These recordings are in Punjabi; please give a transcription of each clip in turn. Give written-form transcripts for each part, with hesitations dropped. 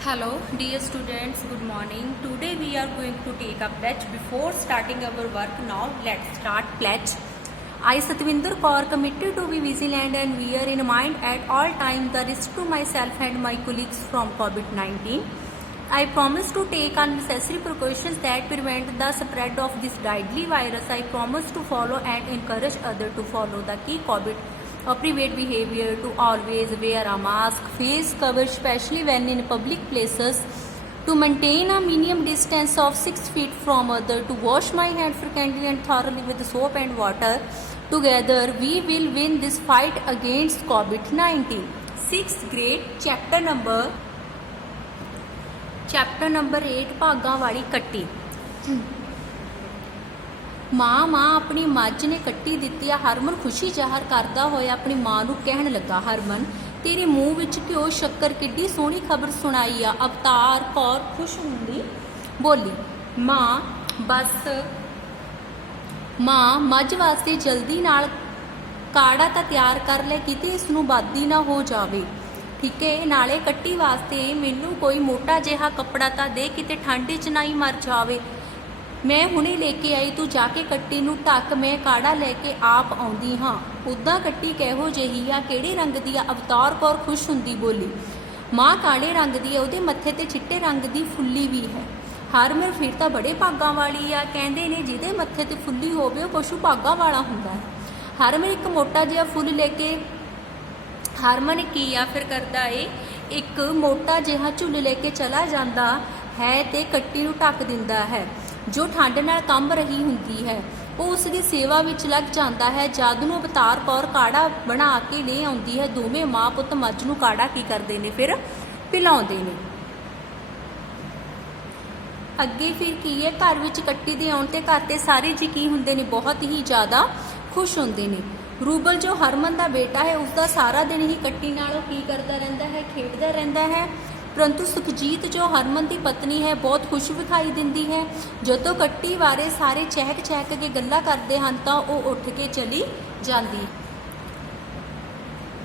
Hello, dear students, good morning. Today we are going to take a pledge. Before starting our work, now let's start pledge. I, Satvinder Kaur, committed to be vigilant and bear in mind at all times the risk to myself and my colleagues from COVID-19. I promise to take unnecessary precautions that prevent the spread of this deadly virus. I promise to follow and encourage others to follow the key COVID appropriate behavior, to always wear a mask, face cover, especially when in public places, to maintain a minimum distance of 6 feet from others, to wash my hands frequently and thoroughly with soap and water. Together, we will win this fight against COVID-19. 6th grade, chapter number 8, ਭਾਗਾਂ ਵਾਲੀ ਕੱਟੀ। ਮਾਂ ਆਪਣੀ ਮੱਝ ਨੇ ਕੱਟੀ ਦਿੱਤੀ ਆ। ਹਰਮਨ ਖੁਸ਼ੀ ਜ਼ਾਹਰ ਕਰਦਾ ਹੋਇਆ ਆਪਣੀ ਮਾਂ ਨੂੰ ਕਹਿਣ ਲੱਗਾ, ਹਰਮਨ ਤੇਰੇ ਮੂੰਹ ਵਿੱਚ ਘਿਓ ਸ਼ੱਕਰ ਕਿੱਡੀ ਸੋਹਣੀ ਖਬਰ ਸੁਣਾਈ ਆ। ਅਵਤਾਰ ਕੌਰ ਖੁਸ਼ ਹੁੰਦੀ ਬੋਲੀ, ਮਾਂ ਮੱਝ ਵਾਸਤੇ ਜਲਦੀ ਨਾਲ ਕਾੜਾ ਤਾਂ ਤਿਆਰ ਕਰ ਲੈ, ਕਿਤੇ ਇਸ ਨੂੰ ਬਾਦੀ ਨਾ ਹੋ ਜਾਵੇ। ਠੀਕ ਹੈ, ਨਾਲੇ ਕੱਟੀ ਵਾਸਤੇ ਮੈਨੂੰ ਕੋਈ ਮੋਟਾ ਜਿਹਾ ਕੱਪੜਾ ਤਾਂ ਦੇ, ਕਿਤੇ ਠੰਡ 'ਚ ਨਾ ਹੀ ਮਰ ਜਾਵੇ। ਮੈਂ ਹੁਣੇ ਲੈ ਕੇ ਆਈ, ਤੂੰ ਜਾ ਕੇ ਕੱਟੀ ਨੂੰ ਢੱਕ, ਮੈਂ ਕਾੜਾ ਲੈ ਕੇ ਆਪ ਆਉਂਦੀ ਹਾਂ। ਉੱਦਾਂ ਕੱਟੀ ਕਿਹੋ ਜਿਹੀ ਆ, ਕਿਹੜੇ ਰੰਗ ਦੀ ਆ? ਅਵਤਾਰ ਕੌਰ ਖੁਸ਼ ਹੁੰਦੀ ਬੋਲੀ, ਮਾਂ ਕਾਲੇ ਰੰਗ ਦੀ ਆ, ਉਹਦੇ ਮੱਥੇ ਤੇ ਚਿੱਟੇ ਰੰਗ ਦੀ ਫੁੱਲੀ ਵੀ ਹੈ। ਹਰਮਨ ਫਿਰ ਤਾਂ ਬੜੇ ਭਾਗਾਂ ਵਾਲੀ ਆ, ਕਹਿੰਦੇ ਨੇ ਜਿਹਦੇ ਮੱਥੇ ਤੇ ਫੁੱਲੀ ਹੋਵੇ ਉਹ ਪਸ਼ੂ ਭਾਗਾਂ ਵਾਲਾ ਹੁੰਦਾ ਹੈ। ਹਰਮਨ ਇੱਕ ਮੋਟਾ ਜਿਹਾ ਫੁੱਲ ਲੈ ਕੇ ਹਰਮਨ ਕੀ ਆ ਫਿਰ ਕਰਦਾ ਏ, ਇੱਕ ਮੋਟਾ ਜਿਹਾ ਝੁੱਲ ਲੈ ਕੇ ਚਲਾ ਜਾਂਦਾ ਹੈ ਤੇ ਕੱਟੀ ਨੂੰ ਢੱਕ ਦਿੰਦਾ ਹੈ, ਜੋ ਠੰਡ ਨਾਲ ਕੰਬ ਰਹੀ ਹੁੰਦੀ ਹੈ। ਉਹ ਉਸ ਦੀ ਸੇਵਾ ਵਿੱਚ ਲੱਗ ਜਾਂਦਾ ਹੈ। ਜਦ ਨੂੰ ਅਵਤਾਰ ਕੌਰ ਕਾੜਾ ਬਣਾ ਕੇ ਲੈ ਆਉਂਦੀ ਹੈ। ਦੋਵੇਂ ਮਾਂ ਪੁੱਤ ਮੱਝ ਨੂੰ ਕਾੜਾ ਕੀ ਕਰਦੇ ਨੇ, ਫਿਰ ਪਿਲਾਉਂਦੇ ਨੇ। ਅੱਗੇ ਫਿਰ ਕੀ ਹੈ, ਘਰ ਵਿੱਚ ਕੱਟੀ ਦੇ ਆਉਣ ਤੇ ਘਰ ਤੇ ਸਾਰੇ ਜੀ ਕੀ ਹੁੰਦੇ ਨੇ, ਬਹੁਤ ਹੀ ਜ਼ਿਆਦਾ ਖੁਸ਼ ਹੁੰਦੇ ਨੇ। ਰੂਬਲ ਜੋ ਹਰਮਨ ਦਾ ਬੇਟਾ ਹੈ, ਉਸਦਾ ਸਾਰਾ ਦਿਨ ਹੀ ਕੱਟੀ ਨਾਲੋਂ ਕੀ ਕਰਦਾ ਰਹਿੰਦਾ ਹੈ, ਖੇਡਦਾ ਰਹਿੰਦਾ ਹੈ। ਪਰੰਤੂ ਸੁਖਜੀਤ ਜੋ ਹਰਮਨ ਦੀ ਪਤਨੀ ਹੈ, ਬਹੁਤ ਖੁਸ਼ ਵਿਖਾਈ ਦਿੰਦੀ ਹੈ। ਜਦੋਂ ਕੱਟੀ ਬਾਰੇ ਸਾਰੇ ਚਹਿਕ ਕੇ ਗੱਲਾਂ ਕਰਦੇ ਹਨ ਤਾਂ ਉਹ ਉੱਠ ਕੇ ਚਲੀ ਜਾਂਦੀ।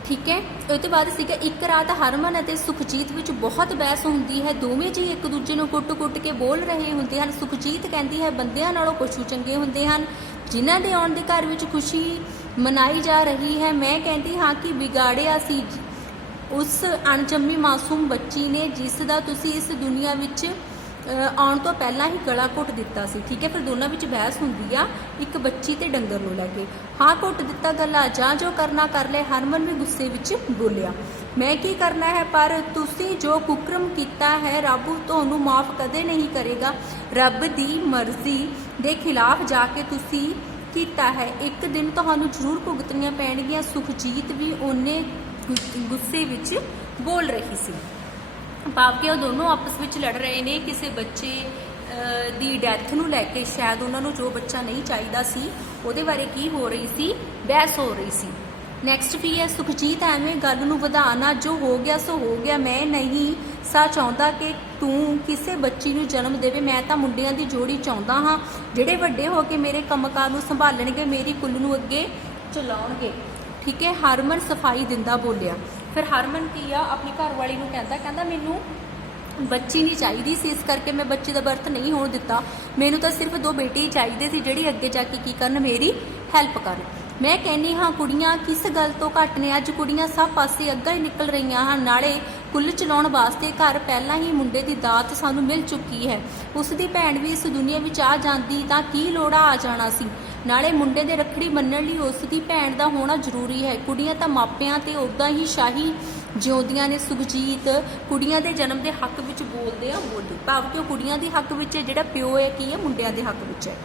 ਠੀਕ ਹੈ, ਉਹ ਤੋਂ ਬਾਅਦ ਸੀਗਾ ਇੱਕ ਰਾਤ ਹਰਮਨ ਅਤੇ ਸੁਖਜੀਤ ਵਿੱਚ ਬਹੁਤ ਬਹਿਸ ਹੁੰਦੀ ਹੈ। ਦੋਵੇਂ ਜੀ ਇੱਕ ਦੂਜੇ ਨੂੰ ਕੁੱਟ ਕੇ ਬੋਲ ਰਹੇ ਹੁੰਦੇ ਹਨ। ਸੁਖਜੀਤ ਕਹਿੰਦੀ ਹੈ, ਬੰਦਿਆਂ ਨਾਲੋਂ ਪਸ਼ੂ ਚੰਗੇ ਹੁੰਦੇ ਹਨ, ਜਿਨ੍ਹਾਂ ਦੇ ਆਉਣ ਦੇ ਘਰ ਵਿੱਚ ਖੁਸ਼ੀ ਮਨਾਈ ਜਾ ਰਹੀ ਹੈ। ਮੈਂ ਕਹਿੰਦੀ ਹਾਂ ਕਿ ਵਿਗਾੜਿਆ ਸੀ ਉਸ ਅਣਜੰਮੀ ਮਾਸੂਮ ਬੱਚੀ ਨੇ, ਜਿਸ ਦਾ ਤੁਸੀਂ ਇਸ ਦੁਨੀਆ ਵਿੱਚ ਆਉਣ ਤੋਂ ਪਹਿਲਾਂ ਹੀ ਗਲਾ ਘੁੱਟ ਦਿੱਤਾ ਸੀ। ਠੀਕ ਹੈ, ਫਿਰ ਦੋਨਾਂ ਵਿੱਚ ਬਹਿਸ ਹੁੰਦੀ ਆ ਇੱਕ ਬੱਚੀ ਤੇ ਡੰਗਰ ਨੂੰ ਲੈ ਕੇ। ਹਾਂ, ਘੁੱਟ ਦਿੱਤਾ ਗਲਾ, ਜਾਂ ਜੋ ਕਰਨਾ ਕਰ ਲੈ। ਹਰਮਨ ਵੀ ਗੁੱਸੇ ਵਿੱਚ ਬੋਲਿਆ, ਮੈਂ ਕੀ ਕਰਨਾ ਹੈ, ਪਰ ਤੁਸੀਂ ਜੋ ਕੁਕਰਮ ਕੀਤਾ ਹੈ ਰੱਬ ਤੁਹਾਨੂੰ ਮਾਫ ਕਦੇ ਨਹੀਂ ਕਰੇਗਾ। ਰੱਬ ਦੀ ਮਰਜ਼ੀ ਦੇ ਖਿਲਾਫ ਜਾ ਕੇ ਤੁਸੀਂ ਕੀਤਾ ਹੈ, ਇੱਕ ਦਿਨ ਤੁਹਾਨੂੰ ਜ਼ਰੂਰ ਭੁਗਤਣੀਆਂ ਪੈਣਗੀਆਂ। ਸੁਖਜੀਤ ਵੀ ਉਹਨੇ ਗੁੱਸੇ ਵਿੱਚ ਬੋਲ ਰਹੀ ਸੀ। ਭਾਵ ਕਿ ਉਹ ਦੋਨੋਂ ਆਪਸ ਵਿੱਚ ਲੜ ਰਹੇ ਨੇ ਕਿਸੇ ਬੱਚੇ ਦੀ ਡੈਥ ਨੂੰ ਲੈ ਕੇ। ਸ਼ਾਇਦ ਉਹਨਾਂ ਨੂੰ ਜੋ ਬੱਚਾ ਨਹੀਂ ਚਾਹੀਦਾ ਸੀ ਉਹਦੇ ਬਾਰੇ ਕੀ ਹੋ ਰਹੀ ਸੀ, ਬਹਿਸ ਹੋ ਰਹੀ ਸੀ। ਨੈਕਸਟ ਵੀ ਹੈ, ਸੁਖਜੀਤ ਐਵੇਂ ਗੱਲ ਨੂੰ ਵਧਾਣਾ, ਜੋ ਹੋ ਗਿਆ ਸੋ ਹੋ ਗਿਆ। ਮੈਂ ਨਹੀਂ ਸਾ ਚਾਹੁੰਦਾ ਕਿ ਤੂੰ ਕਿਸੇ ਬੱਚੀ ਨੂੰ ਜਨਮ ਦੇਵੇ। ਮੈਂ ਤਾਂ ਮੁੰਡਿਆਂ ਦੀ ਜੋੜੀ ਚਾਹੁੰਦਾ ਹਾਂ, ਜਿਹੜੇ ਵੱਡੇ ਹੋ ਕੇ ਮੇਰੇ ਕੰਮਕਾਰ ਨੂੰ ਸੰਭਾਲਣਗੇ, ਮੇਰੀ ਕੁੱਲ ਨੂੰ ਅੱਗੇ ਚਲਾਉਣਗੇ। ਠੀਕ ਹੈ, ਹਰਮਨ ਸਫਾਈ ਦਿੰਦਾ ਬੋਲਿਆ। ਫਿਰ ਹਰਮਨ ਕੀ ਆ, ਆਪਣੀ ਘਰ ਵਾਲੀ ਨੂੰ ਕਹਿੰਦਾ ਮੈਨੂੰ ਬੱਚੀ ਨਹੀਂ ਚਾਹੀਦੀ ਸੀ, ਇਸ ਕਰਕੇ ਮੈਂ ਬੱਚੇ ਦਾ ਬਰਥ ਨਹੀਂ ਹੋਣ ਦਿੱਤਾ। ਮੈਨੂੰ ਤਾਂ ਸਿਰਫ 2 ਬੇਟੇ ਹੀ ਚਾਹੀਦੇ ਸੀ, ਜਿਹੜੀ ਅੱਗੇ ਜਾ ਕੇ ਕੀ ਕਰਨ, ਮੇਰੀ ਹੈਲਪ ਕਰਨ। ਮੈਂ ਕਹਿੰਦੀ ਹਾਂ ਕੁੜੀਆਂ ਕਿਸ ਗੱਲ ਤੋਂ ਘੱਟ ਨੇ। ਅੱਜ ਕੁੜੀਆਂ ਸਭ ਪਾਸੇ ਅੱਗਾ ਹੀ ਨਿਕਲ ਰਹੀਆਂ ਹਨ। ਨਾਲੇ ਕੁੱਲ ਚਲਾਉਣ ਵਾਸਤੇ ਘਰ ਪਹਿਲਾਂ ਹੀ ਮੁੰਡੇ ਦੀ ਦਾਤ ਸਾਨੂੰ ਮਿਲ ਚੁੱਕੀ ਹੈ। ਉਸ ਦੀ ਭੈਣ ਵੀ ਇਸ ਦੁਨੀਆ ਵਿੱਚ ਆ ਜਾਂਦੀ ਤਾਂ ਕੀ ਲੋੜਾ ਆ ਜਾਣਾ ਸੀ। ਨਾਲੇ ਮੁੰਡੇ ਦੇ ਰੱਖੜੀ ਬੰਨ੍ਹਣ ਲਈ ਉਸ ਦੀ ਭੈਣ ਦਾ ਹੋਣਾ ਜ਼ਰੂਰੀ ਹੈ। ਕੁੜੀਆਂ ਤਾਂ ਮਾਪਿਆਂ ਤੇ ਉੱਦਾਂ ਹੀ ਸ਼ਾਹੀ ਜਿਉਂਦੀਆਂ ਨੇ। ਸੁਖਜੀਤ ਕੁੜੀਆਂ ਦੇ ਜਨਮ ਦੇ ਹੱਕ ਵਿੱਚ ਬੋਲਦੇ ਆ, ਭਾਵ ਕਿ ਉਹ ਕੁੜੀਆਂ ਦੇ ਹੱਕ ਵਿੱਚ, ਜਿਹੜਾ ਪਿਓ ਹੈ ਕੀ ਹੈ, ਮੁੰਡਿਆਂ ਦੇ ਹੱਕ ਵਿੱਚ ਹੈ।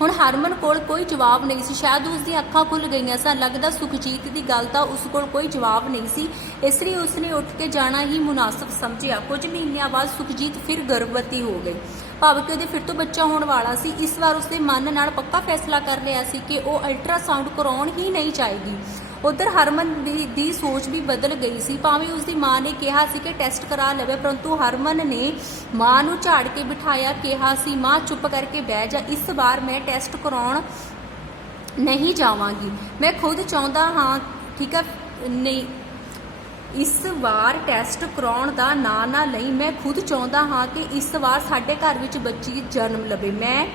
ਹੁਣ ਹਰਮਨ ਕੋਲ ਕੋਈ ਜਵਾਬ ਨਹੀਂ ਸੀ। ਸ਼ਾਇਦ ਉਸ ਦੀਆਂ ਅੱਖਾਂ ਖੁੱਲ੍ਹ ਗਈਆਂ ਸਨ। ਲੱਗਦਾ ਸੁਖਜੀਤ ਦੀ ਗੱਲ ਦਾ ਉਸ ਕੋਲ ਕੋਈ ਜਵਾਬ ਨਹੀਂ ਸੀ, ਇਸ ਲਈ ਉਸਨੇ ਉੱਠ ਕੇ ਜਾਣਾ ਹੀ ਮੁਨਾਸਬ ਸਮਝਿਆ। ਕੁਝ ਮਹੀਨਿਆਂ ਬਾਅਦ ਸੁਖਜੀਤ ਫਿਰ ਗਰਭਵਤੀ ਹੋ ਗਈ, ਭਾਵ ਕਿ ਉਹਦੇ ਫਿਰ ਤੋਂ ਬੱਚਾ ਹੋਣ ਵਾਲਾ ਸੀ। ਇਸ ਵਾਰ ਉਸਦੇ ਮਨ ਨਾਲ ਪੱਕਾ ਫੈਸਲਾ ਕਰ ਲਿਆ ਸੀ ਕਿ ਉਹ ਅਲਟਰਾਸਾਊਂਡ ਕਰਾਉਣ ਹੀ ਨਹੀਂ ਚਾਹੇਗੀ। ਉਧਰ ਹਰਮਨ ਦੀ ਸੋਚ ਵੀ ਬਦਲ ਗਈ ਸੀ। ਭਾਵੇਂ ਉਸਦੀ ਮਾਂ ਨੇ ਕਿਹਾ ਸੀ ਕਿ ਟੈਸਟ ਕਰਾ ਲਵੇ, ਪਰੰਤੂ ਹਰਮਨ ਨੇ ਮਾਂ ਨੂੰ ਝਾੜ ਕੇ ਬਿਠਾਇਆ, ਕਿਹਾ ਸੀ, ਮਾਂ ਚੁੱਪ ਕਰਕੇ ਬਹਿ ਜਾ, ਇਸ ਵਾਰ ਮੈਂ ਟੈਸਟ ਕਰਾਉਣ ਨਹੀਂ ਜਾਵਾਂਗੀ। ਮੈਂ ਖੁਦ ਚਾਹੁੰਦਾ ਹਾਂ, ਠੀਕ ਹੈ, ਨਹੀਂ ਇਸ ਵਾਰ ਟੈਸਟ ਕਰਾਉਣ ਦਾ ਨਾਂ ਨਾ ਲਈ। ਮੈਂ ਖੁਦ ਚਾਹੁੰਦਾ ਹਾਂ ਕਿ ਇਸ ਵਾਰ ਸਾਡੇ ਘਰ ਵਿੱਚ ਬੱਚੀ ਜਨਮ ਲਵੇ। ਮੈਂ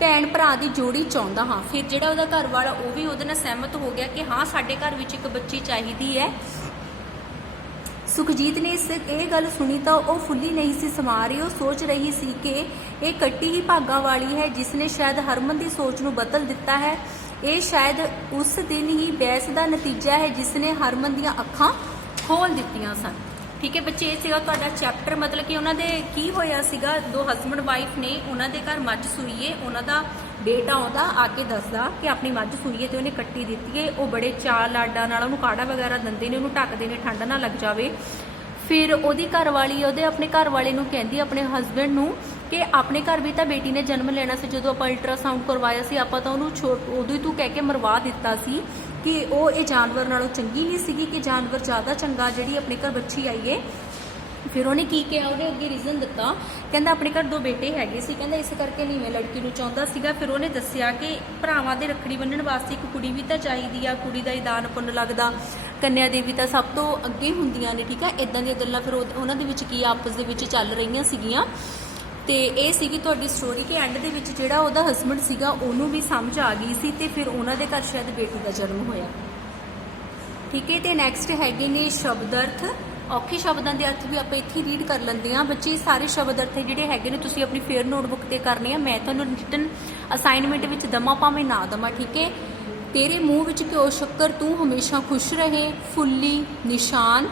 ਭੈਣ ਭਰਾ ਦੀ ਜੋੜੀ ਚਾਹੁੰਦਾ ਹਾਂ। ਫਿਰ ਜਿਹੜਾ ਉਹਦਾ ਘਰ ਵਾਲਾ ਉਹ ਵੀ ਉਹਦੇ ਨਾਲ ਸਹਿਮਤ ਹੋ ਗਿਆ ਕਿ ਹਾਂ ਸਾਡੇ ਘਰ ਵਿੱਚ ਇੱਕ ਬੱਚੀ ਚਾਹੀਦੀ ਹੈ। ਸੁਖਜੀਤ ਨੇ ਇਹ ਗੱਲ ਸੁਣੀ ਤਾਂ ਉਹ ਫੁੱਲੀ ਨਹੀਂ ਸੀ ਸਮਾ ਰਹੀ। ਉਹ ਸੋਚ ਰਹੀ ਸੀ ਕਿ ਇਹ ਕੱਟੀ ਹੀ ਭਾਗਾਂ ਵਾਲੀ ਹੈ ਜਿਸ ਨੇ ਸ਼ਾਇਦ ਹਰਮਨ ਦੀ ਸੋਚ ਨੂੰ ਬਦਲ ਦਿੱਤਾ ਹੈ। ਇਹ ਸ਼ਾਇਦ ਉਸ ਦਿਨ ਹੀ ਬਹਿਸ ਦਾ ਨਤੀਜਾ ਹੈ ਜਿਸ ਨੇ ਹਰਮਨ ਦੀਆਂ ਅੱਖਾਂ ਖੋਲ ਦਿੱਤੀਆਂ ਸਨ। ਠੀਕ ਹੈ ਬੱਚੇ, ਇਹ ਸੀਗਾ ਤੁਹਾਡਾ ਚੈਪਟਰ। ਮਤਲਬ ਕਿ ਉਹਨਾਂ ਦੇ ਕੀ ਹੋਇਆ ਸੀਗਾ, ਦੋ ਹਸਬੈਂਡ ਵਾਈਫ ਨੇ, ਉਹਨਾਂ ਦੇ ਘਰ ਮੱਝ ਸੂਈਏ, ਉਹਨਾਂ ਦਾ ਬੇਟਾ ਆਉਂਦਾ ਆ ਕੇ ਦੱਸਦਾ ਕਿ ਆਪਣੀ ਮੱਝ ਸੂਈਏ ਤੇ ਉਹਨੇ ਕੱਟੀ ਦਿੱਤੀ ਹੈ। ਉਹ ਬੜੇ ਚਾਅ ਲਾਡਾਂ ਨਾਲ ਉਹਨੂੰ ਕਾੜਾ ਵਗੈਰਾ ਦਿੰਦੇ ਨੇ, ਉਹਨੂੰ ਢੱਕਦੇ ਨੇ ਠੰਡ ਨਾ ਲੱਗ ਜਾਵੇ। ਫਿਰ ਉਹਦੀ ਘਰਵਾਲੀ ਉਹਦੇ ਆਪਣੇ ਘਰ ਵਾਲੇ ਨੂੰ ਕਹਿੰਦੀ ਆਪਣੇ ਹਸਬੈਂਡ ਨੂੰ ਕਿ ਆਪਣੇ ਘਰ ਵੀ ਤਾਂ ਬੇਟੀ ਨੇ ਜਨਮ ਲੈਣਾ ਸੀ। ਜਦੋਂ ਆਪਾਂ ਅਲਟਰਾਸਾਊਂਡ ਕਰਵਾਇਆ ਸੀ ਆਪਾਂ ਤਾਂ ਉਹਨੂੰ ਉਦੋਂ ਹੀ ਤੂੰ ਕਹਿ ਕੇ ਮਰਵਾ ਦਿੱਤਾ ਸੀ ਕਿ ਉਹ ਇਹ ਜਾਨਵਰ ਨਾਲੋਂ ਚੰਗੀ ਨਹੀਂ ਸੀਗੀ, ਕਿ ਜਾਨਵਰ ਜ਼ਿਆਦਾ ਚੰਗਾ ਜਿਹੜੀ ਆਪਣੇ ਘਰ ਬੱਚੀ ਆਈ ਹੈ। ਫਿਰ ਉਹਨੇ ਕੀ ਕਿਹਾ, ਉਹਨੇ ਅੱਗੇ ਰੀਜ਼ਨ ਦਿੱਤਾ, ਕਹਿੰਦਾ ਆਪਣੇ ਘਰ ਦੋ ਬੇਟੇ ਹੈਗੇ ਸੀ, ਕਹਿੰਦਾ ਇਸ ਕਰਕੇ ਨਹੀਂ ਮੈਂ ਲੜਕੀ ਨੂੰ ਚਾਹੁੰਦਾ ਸੀਗਾ। ਫਿਰ ਉਹਨੇ ਦੱਸਿਆ ਕਿ ਭਰਾਵਾਂ ਦੇ ਰੱਖੜੀ ਬੰਨ੍ਹਣ ਵਾਸਤੇ ਇੱਕ ਕੁੜੀ ਵੀ ਤਾਂ ਚਾਹੀਦੀ ਆ, ਕੁੜੀ ਦਾ ਹੀ ਦਾਨ ਪੁੰਨ ਲੱਗਦਾ, ਕੰਨਿਆ ਦੇਵੀ ਤਾਂ ਸਭ ਤੋਂ ਅੱਗੇ ਹੁੰਦੀਆਂ ਨੇ। ਠੀਕ ਹੈ, ਇਦਾਂ ਦੀਆਂ ਗੱਲਾਂ ਫਿਰ ਉਹਨਾਂ ਦੇ ਵਿੱਚ ਕੀ ਆਪਸ ਦੇ ਵਿੱਚ ਚੱਲ ਰਹੀਆਂ ਸੀਗੀਆਂ। ਤੇ ਇਹ ਸੀਗੀ ਤੁਹਾਡੀ ਸਟੋਰੀ ਕਿ ਐਂਡ ਦੇ ਵਿੱਚ ਜਿਹੜਾ ਉਹਦਾ ਹਸਬੈਂਡ ਸੀਗਾ ਉਹਨੂੰ ਵੀ ਸਮਝ ਆ ਗਈ ਸੀ ਤੇ ਫਿਰ ਉਹਨਾਂ ਦੇ ਘਰ ਸ਼ਾਇਦ ਬੇਟੀ ਦਾ ਜਨਮ ਹੋਇਆ। ਠੀਕ ਹੈ, ਤੇ ਨੈਕਸਟ ਹੈਗੇ ਨੇ ਸ਼ਬਦ ਅਰਥ। ਔਖੇ ਸ਼ਬਦਾਂ ਦੇ ਅਰਥ ਵੀ ਆਪਾਂ ਇੱਥੇ ਰੀਡ ਕਰ ਲੈਂਦੇ ਹਾਂ। ਬੱਚੇ ਸਾਰੇ ਸ਼ਬਦ ਅਰਥ ਜਿਹੜੇ ਹੈਗੇ ਨੇ ਤੁਸੀਂ ਆਪਣੀ ਫੇਅਰ ਨੋਟਬੁੱਕ ਤੇ ਕਰਨੇ ਆ। ਮੈਂ ਤੁਹਾਨੂੰ ਰਿਟਨ ਅਸਾਈਨਮੈਂਟ ਵਿੱਚ ਦਮਾ ਭਾਵੇਂ ਨਾ ਦਮਾ। ਠੀਕ ਹੈ, ਤੇਰੇ ਮੂੰਹ ਵਿੱਚ ਘਿਓ ਸ਼ੱਕਰ, ਤੂੰ ਹਮੇਸ਼ਾ ਖੁਸ਼ ਰਹੇ, ਫੁੱਲੀ, ਨਿਸ਼ਾਨ,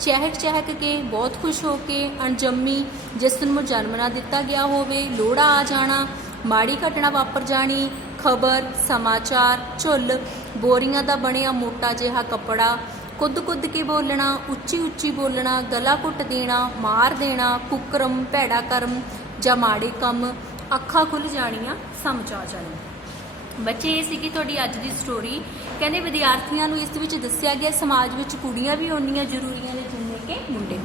ਚਹਿਕ ਚਹਿਕ ਕੇ, ਬਹੁਤ ਖੁਸ਼ ਹੋ ਕੇ, ਅਣਜੰਮੀ, ਜਿਸ ਨੂੰ ਜਨਮ ਨਾ ਦਿੱਤਾ ਗਿਆ ਹੋਵੇ, ਲੋੜਾ ਆ ਜਾਣਾ, ਮਾੜੀ ਘਟਨਾ ਵਾਪਰ ਜਾਣੀ, ਖਬਰ, ਸਮਾਚਾਰ, ਝੁੱਲ, ਬੋਰੀਆਂ ਦਾ ਬਣਿਆ ਮੋਟਾ ਜਿਹਾ ਕੱਪੜਾ, ਕੁੱਦ ਕੁੱਦ ਕੇ ਬੋਲਣਾ, ਉੱਚੀ ਉੱਚੀ ਬੋਲਣਾ, ਗਲਾ ਘੁੱਟ ਦੇਣਾ, ਮਾਰ ਦੇਣਾ, ਕੁਕਰਮ, ਭੈੜਾ ਕਰਮ ਜਾਂ ਮਾੜੇ ਕੰਮ, ਅੱਖਾਂ ਖੁੱਲ੍ਹ ਜਾਣੀਆਂ, ਸਮਝ ਆ ਜਾਣੀ। ਬੱਚੇ ਇਹ ਸੀਗੀ ਤੁਹਾਡੀ ਅੱਜ ਦੀ ਸਟੋਰੀ। ਕਹਿੰਦੇ ਵਿਦਿਆਰਥੀਆਂ ਨੂੰ ਇਸ ਵਿੱਚ ਦੱਸਿਆ ਗਿਆ ਸਮਾਜ ਵਿੱਚ ਕੁੜੀਆਂ ਵੀ ਓਨੀਆਂ ਜ਼ਰੂਰੀਆਂ ਨੇ ਜਿੰਨੇ ਕਿ ਮੁੰਡੇ।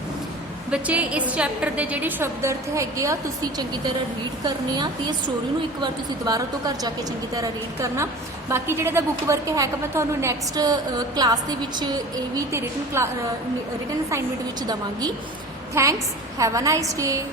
ਬੱਚੇ ਇਸ ਚੈਪਟਰ ਦੇ ਜਿਹੜੇ ਸ਼ਬਦ ਅਰਥ ਹੈਗੇ ਆ ਤੁਸੀਂ ਚੰਗੀ ਤਰ੍ਹਾਂ ਰੀਡ ਕਰਨੇ ਆ ਤੇ ਇਹ ਸਟੋਰੀ ਨੂੰ ਇੱਕ ਵਾਰ ਤੁਸੀਂ ਦੁਬਾਰਾ ਤੋਂ ਘਰ ਜਾ ਕੇ ਚੰਗੀ ਤਰ੍ਹਾਂ ਰੀਡ ਕਰਨਾ। ਬਾਕੀ ਜਿਹੜੇ ਦਾ ਬੁੱਕ ਵਰਕ ਹੈਗਾ ਮੈਂ ਤੁਹਾਨੂੰ ਨੈਕਸਟ ਕਲਾਸ ਦੇ ਵਿੱਚ ਇਹ ਵੀ ਤੇ ਰਿਟਨ ਅਸਾਈਨਮੈਂਟ ਵਿੱਚ ਦੇਵਾਂਗੀ। Thanks, have a nice day.